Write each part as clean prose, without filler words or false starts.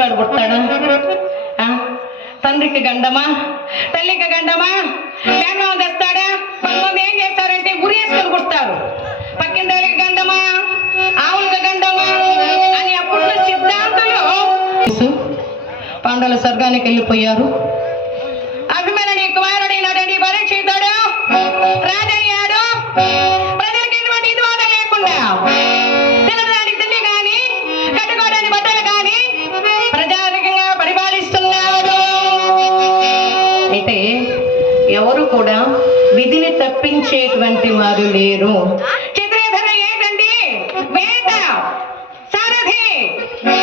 మంచివాడు పుట్టాడా? తండ్రికి గండమా, తల్లికి గండమా, మేనమామ తెస్తాడా? కొంతమంది ఏం చేస్తారంటే గురి వేసుకొని పుడతారు. పక్కింటి గండమా, ఆవులకు గండమా అని అప్పట్లో సిద్ధాంతాలు. పాండవులు స్వర్గానికి వెళ్ళిపోయారు. అభిమన్యుడి కుమారుడైనటువంటి పరీక్షితుడు రాజయ్యాడు. ప్రజలకు ఎటువంటి ఇదివాదం లేకుండా తినడానికి తిండి కానీ, కట్టుకోవడానికి బట్టలు కానీ ప్రజాధికంగా పరిపాలిస్తున్నాడు. అయితే ఎవరు కూడా విధిని తప్పించేటువంటి వారు లేరు. చిత్రధర ఏంటండి? వేద సారథి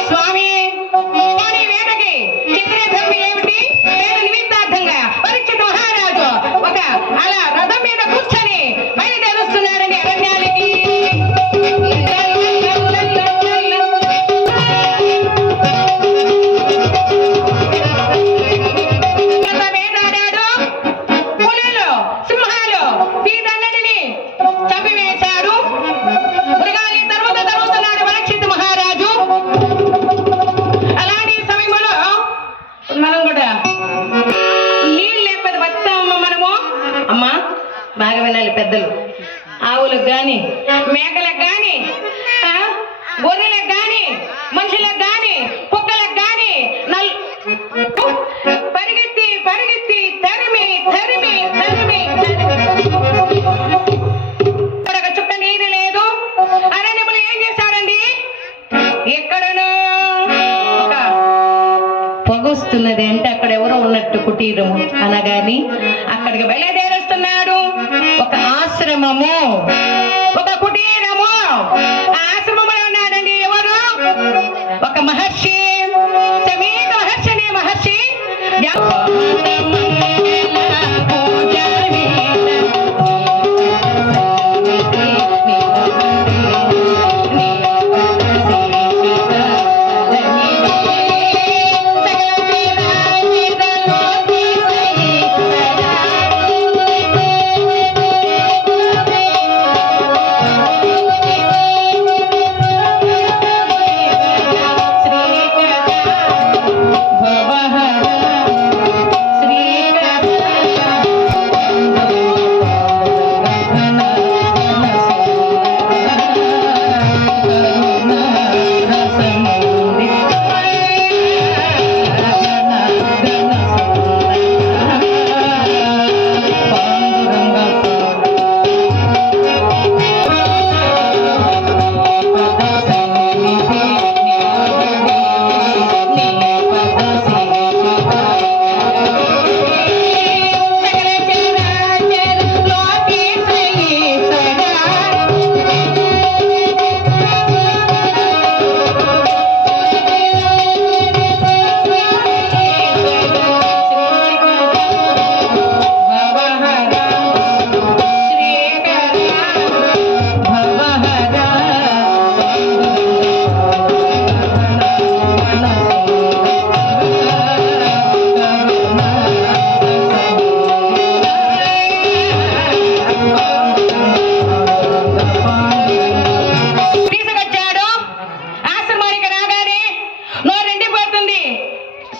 స్వామి వేదకి చిత్రధర్మ ఏమిటి? వేద నిమిత్తార్థంగా పరీక్షిత మహారాజు ఒక అలా రథం మీద కూర్చొని బయలుదేరుస్తున్నాడని అరణ్యాలకి. బాగా వినాలి పెద్దలు. ఆవులకు కానీ, మేకలకు కానీ, గొర్రెలకు కానీ, మనుషులకు కానీ, కుక్కలకు కానీ పరిగెత్తి పరిగెత్తి తరిమి తరిమి తరిమి ఒక చుక్క నీరు లేదు. అరణ్యములు ఏం చేశారండి? ఎక్కడనో ఒక పొగొస్తున్నది అంటే అక్కడ ఎవరో ఉన్నట్టు కుటీరం అనగాని అక్కడికి బయలుదేరుస్తున్నాడు. ఒక ఆశ్రమము, ఒక కుటీరము. ఆ ఆశ్రమంలో ఉన్నాడండి ఎవరు? ఒక మహర్షి, సమీత మహర్షి అనే మహర్షి.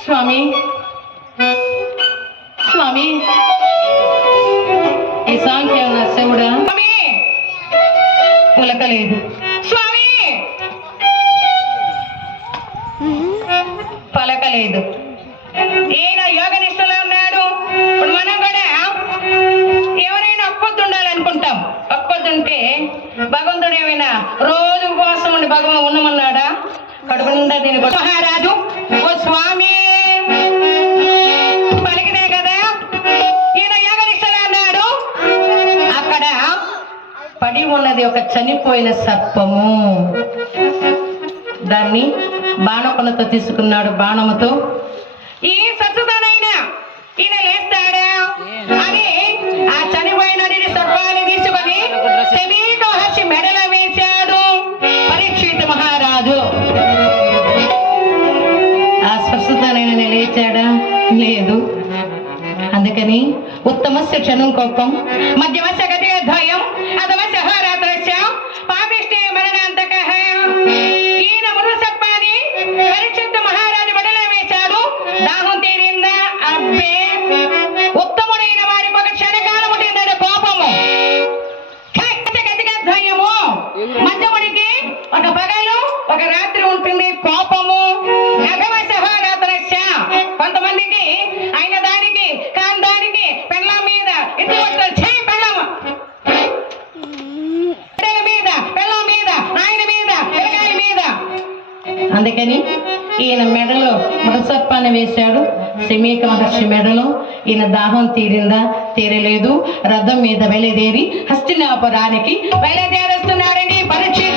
స్వామి స్వామి ఈ సాంఖ్య శివుడా పులకలేదు. స్వామి పలకలేదు. ఈయన యోగ నిష్టలో ఉన్నాడు. ఇప్పుడు మనం కూడా ఎవరైనా ఒక్కొద్దుండాలనుకుంటాం. ఒక్కొద్దుంటే భగవంతుడు ఏమైనా రోజు ఉపవాసం ఉండి భగవాన్ ఉండమన్నాడా? కడుపు నిండా దీని మహారాజు ఓ స్వామి పలికినే కదా ఈయన యోగ నిష్టలో అన్నాడు. అక్కడ పడి ఉన్నది ఒక చనిపోయిన సర్పము. దాన్ని బాణపలతో తీసుకున్నాడు. బాణముతో ఈ సత్సుతనైనా ఈయన లేస్తాడా అని ఆ చనిపోయిన సర్పాన్ని తీసుకొని సమీత మహర్షి మెడల వేశాడు పరీక్షిత మహారాజు. ఆ స్వస్థతనైనా లేచాడా? లేదు. అందుకని ఉత్తమస్య క్షణం కోపం, మధ్యమస్య గతి అధ్యాయం, అధమస్య హోరాత్రస్య పాపిష్టే మరణాంతకః. ఈయన మృత సర్పాన్ని పరీక్షిత మహారాజు మెడల అందుకని ఈయన మెడలో మృతసర్పాన్ని వేశాడు. శమీక మహర్షి మెడలో. ఈయన దాహం తీరిందా? తీరలేదు. రథం మీద బయలుదేరి హస్తినాపురానికి బయలుదేరుస్తున్నాడండి పరీక్ష.